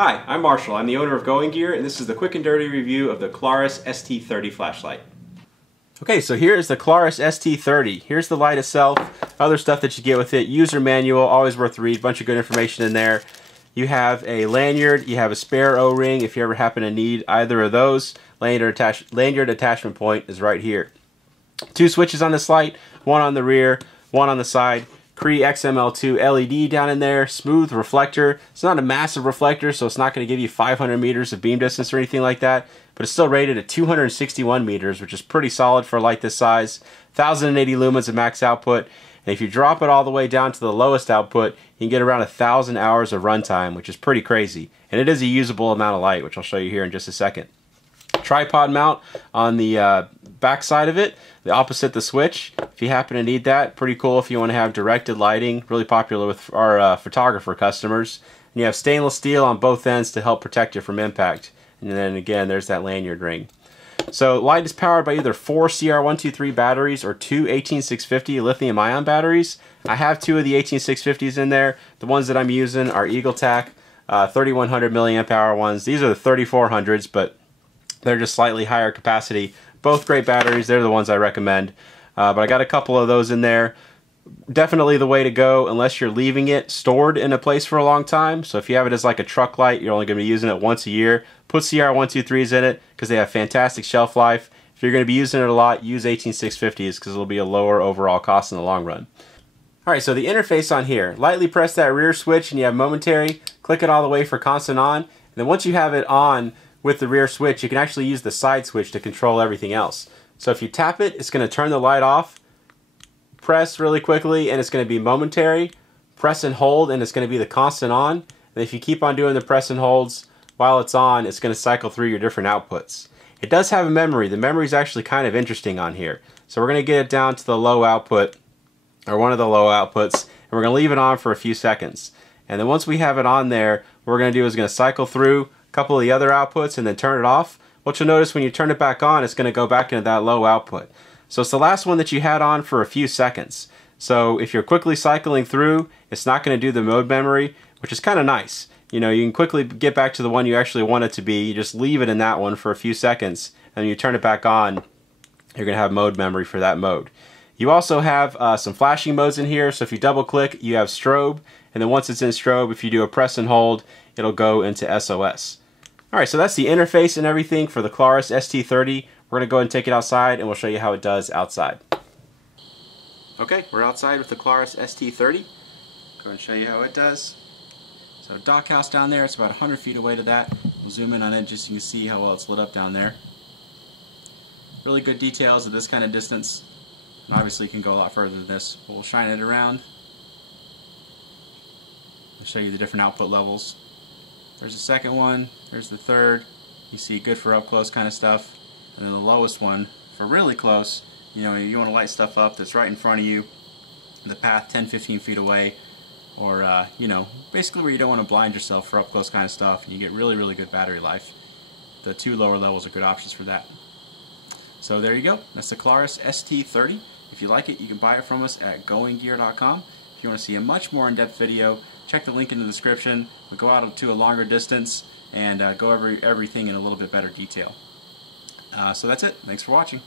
Hi, I'm Marshall. I'm the owner of Going Gear, and this is the quick and dirty review of the Klarus ST30 flashlight. Okay, so here is the Klarus ST30. Here's the light itself, other stuff that you get with it, user manual, always worth the read, bunch of good information in there. You have a lanyard, you have a spare O-ring if you ever happen to need either of those. Lanyard attachment point is right here. Two switches on this light, one on the rear, one on the side. Cree XML2 LED down in there, smooth reflector. It's not a massive reflector, so it's not going to give you 500 meters of beam distance or anything like that, but it's still rated at 261 meters, which is pretty solid for a light this size. 1080 lumens of max output, and if you drop it all the way down to the lowest output, you can get around 1,000 hours of runtime, which is pretty crazy. And it is a usable amount of light, which I'll show you here in just a second. Tripod mount on the back side of it, the opposite the switch, if you happen to need that. Pretty cool if you want to have directed lighting, really popular with our photographer customers. And you have stainless steel on both ends to help protect you from impact. And then again, there's that lanyard ring. So light is powered by either 4 CR123 batteries or 2 18650 lithium ion batteries. I have 2 of the 18650s in there. The ones that I'm using are EagleTac 3100 milliamp hour ones. These are the 3400s, but they're just slightly higher capacity. Both great batteries. They're the ones I recommend. But I got a couple of those in there. Definitely the way to go unless you're leaving it stored in a place for a long time. So if you have it as like a truck light, you're only going to be using it once a year. Put CR123s in it because they have fantastic shelf life. If you're going to be using it a lot, use 18650s because it'll be a lower overall cost in the long run. Alright, so the interface on here. Lightly press that rear switch and you have momentary. Click it all the way for constant on. And then once you have it on with the rear switch, you can actually use the side switch to control everything else. So if you tap it, it's going to turn the light off. Press really quickly and it's going to be momentary. Press and hold and it's going to be the constant on. And if you keep on doing the press and holds while it's on, it's going to cycle through your different outputs. It does have a memory. The memory is actually kind of interesting on here. So we're going to get it down to the low output, or one of the low outputs, and we're going to leave it on for a few seconds. And then once we have it on there, what we're going to do is going to cycle through a couple of the other outputs and then turn it off. What you'll notice when you turn it back on, it's going to go back into that low output. So it's the last one that you had on for a few seconds. So if you're quickly cycling through, it's not going to do the mode memory, which is kind of nice. You know, you can quickly get back to the one you actually want it to be. You just leave it in that one for a few seconds, and when you turn it back on, you're going to have mode memory for that mode. You also have some flashing modes in here, so if you double click, you have strobe, and then once it's in strobe, if you do a press and hold, it'll go into SOS. Alright, so that's the interface and everything for the Klarus ST30. We're going to go ahead and take it outside and we'll show you how it does outside. Okay, we're outside with the Klarus ST30. Go ahead and show you how it does. So dock house down there, it's about 100 feet away to that. We'll zoom in on it just so you can see how well it's lit up down there. Really good details at this kind of distance. And obviously you can go a lot further than this, but we'll shine it around. I'll show you the different output levels. There's the second one, there's the third. You see good for up close kind of stuff. And then the lowest one for really close, you know, you want to light stuff up that's right in front of you, the path 10-15 feet away, or you know, basically where you don't want to blind yourself for up close kind of stuff, and you get really, really good battery life. The two lower levels are good options for that. So there you go. That's the Klarus ST30. If you like it, you can buy it from us at goinggear.com. If you want to see a much more in-depth video, check the link in the description. We go out to a longer distance and go over everything in a little bit better detail. So that's it. Thanks for watching.